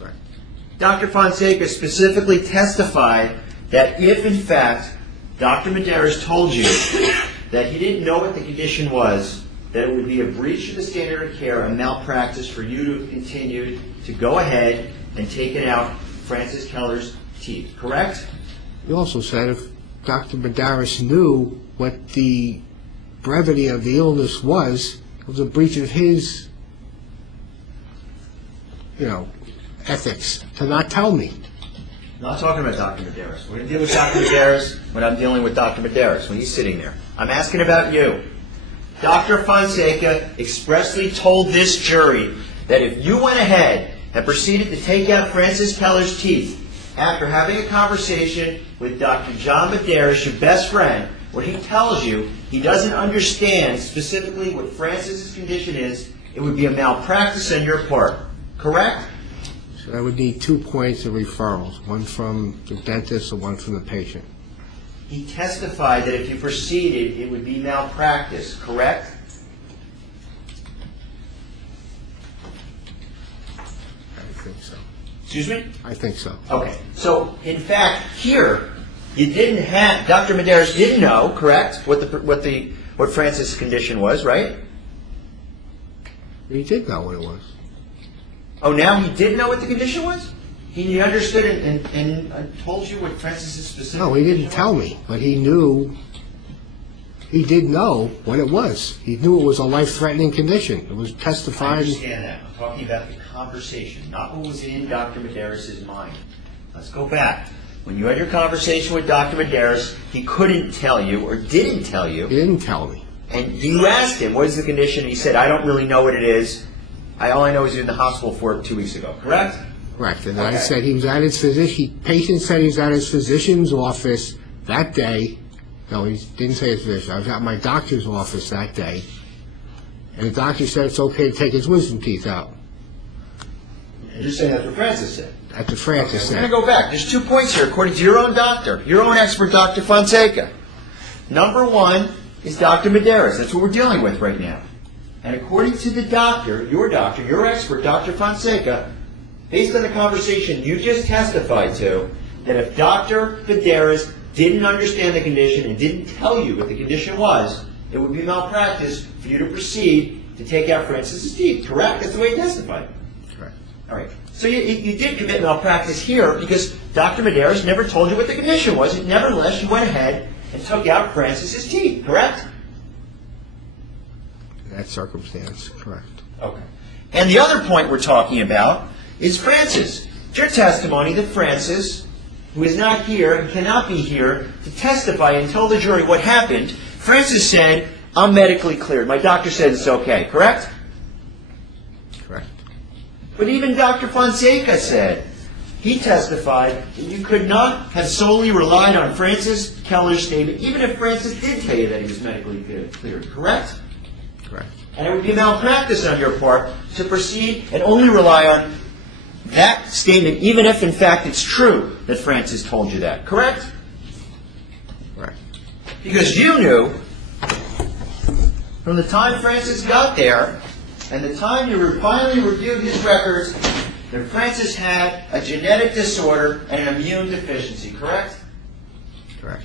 Correct. Dr. Fonseca specifically testified that if, in fact, Dr. Medeiros told you that he didn't know what the condition was, that it would be a breach of the standard of care, a malpractice for you to have continued to go ahead and taken out Francis Keller's teeth, correct? He also said if Dr. Medeiros knew what the brevity of the illness was, it was a breach of his, ethics to not tell me. I'm not talking about Dr. Medeiros. We're going to deal with Dr. Medeiros when I'm dealing with Dr. Medeiros, when he's sitting there. I'm asking about you. Dr. Fonseca expressly told this jury that if you went ahead and proceeded to take out Francis Keller's teeth after having a conversation with Dr. John Medeiros, your best friend, where he tells you he doesn't understand specifically what Francis's condition is, it would be a malpractice on your part. Correct? So I would need 2 points of referrals, one from the dentist and one from the patient. He testified that if you proceeded, it would be malpractice, correct? I think so. Excuse me? I think so. Okay. So, in fact, here, you didn't have, Dr. Medeiros didn't know, correct, what Francis' condition was, right? He did know what it was. Oh, now he did know what the condition was? He understood and told you what Francis' specific No, he didn't condition tell was? me, but he knew. He did know what it was. He knew it was a life-threatening condition. It was I testified. understand that. I'm talking about the conversation, not what was in Dr. Medeiros' mind. Let's go back. When you had your conversation with Dr. Medeiros, he couldn't tell you or didn't tell you. He didn't tell me. And you asked him, what is the condition? He said, I don't really know what it is. All I know is he was in the hospital for it 2 weeks ago. Correct? Correct. And Okay. I said he was at his physician. Patient said he was at his physician's office that day. No, he didn't say his physician. I was at my doctor's office that day. And the doctor said it's okay to take his wisdom teeth out. You're saying that's what Francis said. That's what Francis We're said. going to go back. There's 2 points here, according to your own doctor, your own expert, Dr. Fonseca. Number one is Dr. Medeiros. That's what we're dealing with right now. And according to the doctor, your expert, Dr. Fonseca, based on the conversation you just testified to, that if Dr. Medeiros didn't understand the condition and didn't tell you what the condition was, it would be malpractice for you to proceed to take out Francis' teeth. Correct? That's the way he testified. Correct. All right. So you did commit malpractice here because Dr. Medeiros never told you what the condition was. And nevertheless, you went ahead and took out Francis' teeth. Correct? In that circumstance, correct. Okay. And the other point we're talking about is Francis. It's your testimony that Francis, who is not here and cannot be here to testify and tell the jury what happened, Francis said, I'm medically cleared. My doctor said it's okay. Correct? Correct. But even Dr. Fonseca said, he testified that you could not have solely relied on Francis Keller's statement, even if Francis did tell you that he was medically cleared. Correct? Correct. And it would be malpractice on your part to proceed and only rely on that statement, even if in fact it's true that Francis told you that. Correct? Correct. Because you knew from the time Francis got there and the time you finally reviewed his records that Francis had a genetic disorder and an immune deficiency. Correct? Correct.